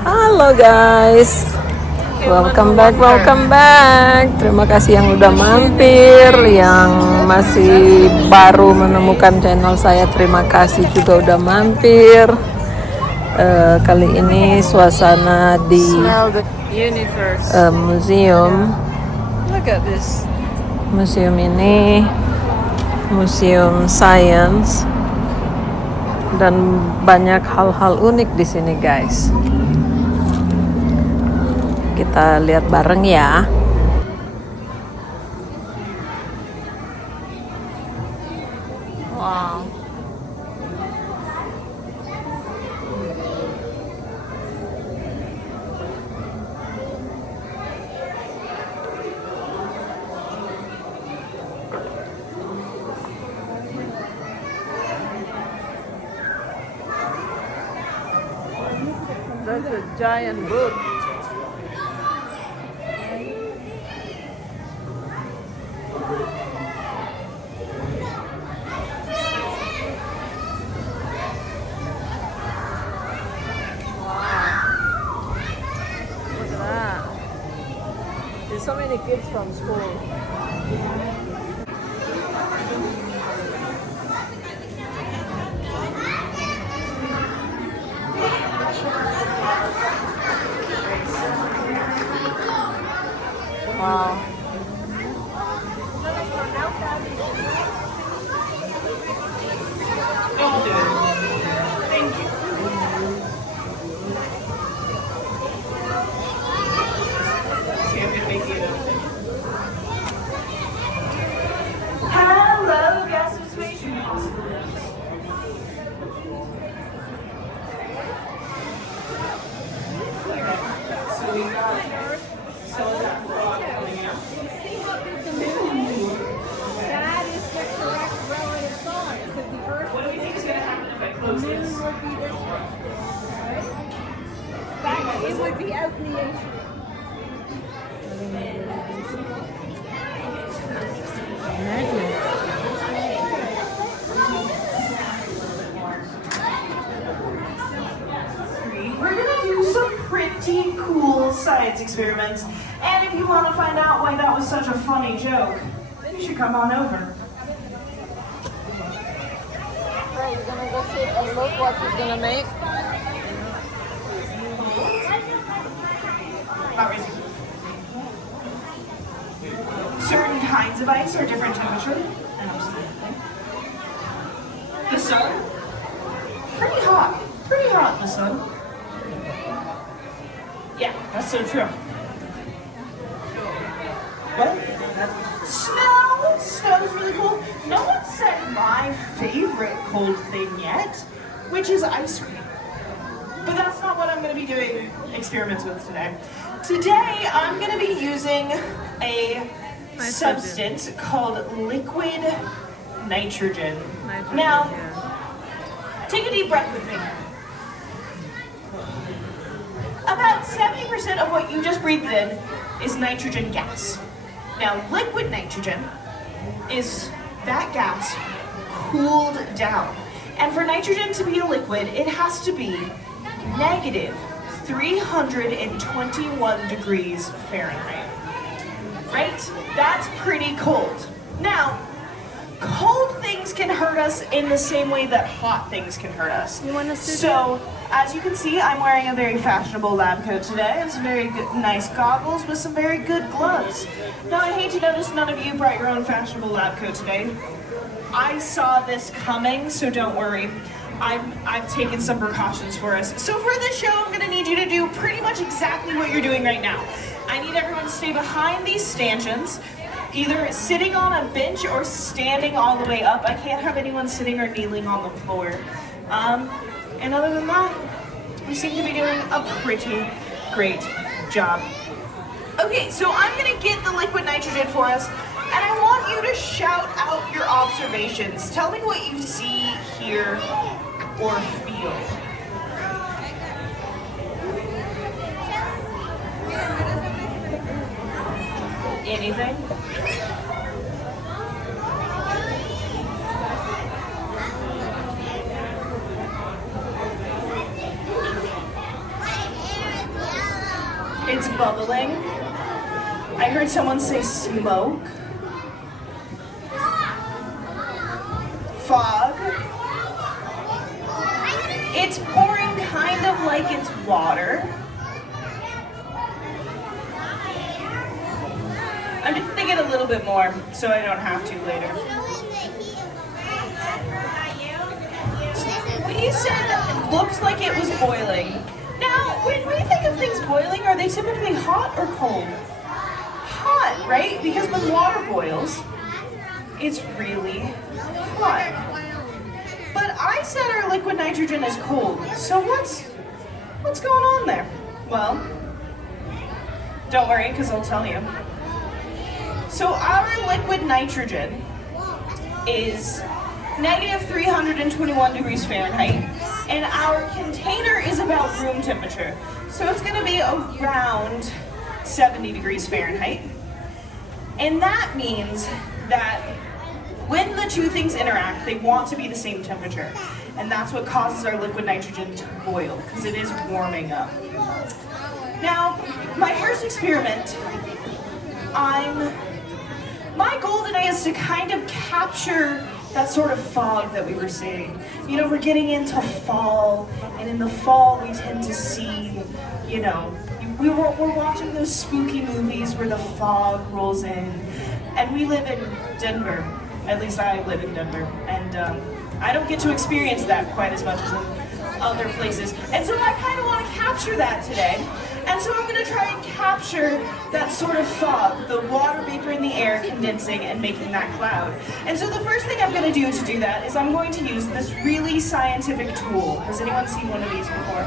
Halo guys, welcome back. Terima kasih yang udah mampir, yang masih baru menemukan channel saya. Terima kasih juga udah mampir. Kali ini suasana di museum. Museum ini museum science dan banyak hal-hal unik di sini guys. Kita lihat bareng ya. Wow. That's a giant book. There's so many kids from school. Wow. Don't do it. Thank you. Hello, guests of Sweet So we got soda coming out. That is the correct relative size because the Earth What do we think is going to happen if I close moon this? would be this way. That it would be out in the ocean. We're gonna do some pretty cool science experiments. And if you want to find out why that was such a funny joke, then you should come on over. Right, we're gonna go sit and look what he's gonna make. Not raising. Certain kinds of ice are different temperature. Absolutely. The sun? Pretty hot. Pretty hot in the sun. Yeah, that's so true. What? Snow! Snow's really cool. No one said my favorite cold thing yet, which is ice cream. But that's not what I'm going to be doing experiments with today. Today, I'm going to be using a substance called liquid nitrogen. Now, take a deep breath with me. About 70% of what you just breathed in is nitrogen gas. Now, liquid nitrogen is that gas cooled down. And for nitrogen to be a liquid, it has to be negative 321 degrees Fahrenheit. Right? That's pretty cold. Now, cold things can hurt us in the same way that hot things can hurt us. You want to sit So, as you can see, I'm wearing a very fashionable lab coat today and some very good, nice goggles with some very good gloves. Now, I hate to notice none of you brought your own fashionable lab coat today. I saw this coming, so don't worry. I've taken some precautions for us. So for this show, I'm gonna need you to do pretty much exactly what you're doing right now. I need everyone to stay behind these stanchions, either sitting on a bench or standing all the way up. I can't have anyone sitting or kneeling on the floor. And other than that, we seem to be doing a pretty great job. Okay, so I'm gonna get the liquid nitrogen for us, and I want you to shout out your observations. Tell me what you see, hear, or feel. Anything? It's bubbling. I heard someone say smoke. Fog. It's pouring kind of like it's water. I'm just gonna get a little bit more so I don't have to later. We said it looks like it was boiling. Now, when we think of things boiling, are they typically hot or cold? Hot, right? Because when water boils, it's really hot. But I said our liquid nitrogen is cold. So what's going on there? Well, don't worry, because I'll tell you. So our liquid nitrogen is negative 321 degrees Fahrenheit, and our container is about room temperature. So it's gonna be around 70 degrees Fahrenheit. And that means that when the two things interact, they want to be the same temperature. And that's what causes our liquid nitrogen to boil, because it is warming up. Now, my first experiment, my goal today is to kind of capture that sort of fog that we were seeing. You know, we're getting into fall, and in the fall we tend to see, you know, we're watching those spooky movies where the fog rolls in. And we live in Denver, at least I live in Denver, and I don't get to experience that quite as much as in other places. And so I kind of want to capture that today. And so I'm going to try and capture that sort of fog, the water vapor in the air condensing and making that cloud. And so the first thing I'm going to do that is I'm going to use this really scientific tool. Has anyone seen one of these before?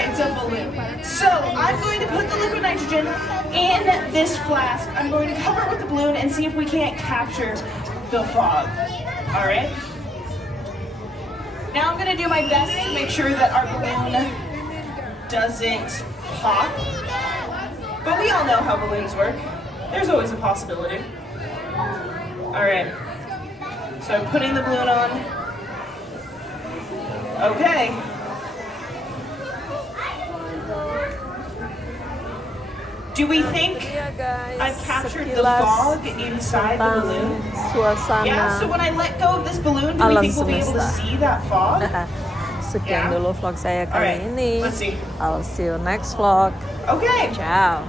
It's a balloon. So I'm going to put the liquid nitrogen in this flask. I'm going to cover it with the balloon and see if we can't capture the fog. All right? Now I'm going to do my best to make sure that our balloon doesn't pop. But we all know how balloons work. There's always a possibility. All right. So I'm putting the balloon on. Okay. Do we think Ya guys, I've captured the sekilas fog inside the tentang balloon? suasana Yeah, so when I let go of this balloon, do we alam think we'll be able to semesta. see that fog? Sekian Yeah. dulu vlog saya kali Alright, ini. let's see. I'll see you next vlog. Okay. Ciao.